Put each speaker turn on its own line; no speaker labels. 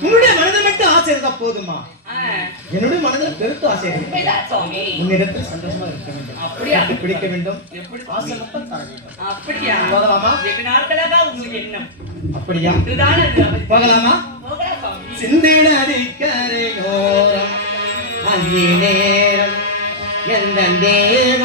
உன்னுடைய மனதில் மட்டும் ஆசை இருந்தா போதுமா? என்னுடைய மனதில் பெருத்து ஆசை இருக்கு உன்னிடத்தில் சந்தோஷமா இருக்க வேண்டும்.
அப்படியா?
பிடிக்க வேண்டும்?
எப்படி?
ஆசை மட்டும் தர வேண்டும்.
அப்படியா?
போகலாமா?
வெகு நாட்களாக உங்களுக்கு எண்ணம்.
அப்படியா?
இதுதான்
போகலாமா?
போகலாம் சுவாமி.
சிந்திடதிக்கரையோரம் அந்தி நேரம் எந்த நேரம்?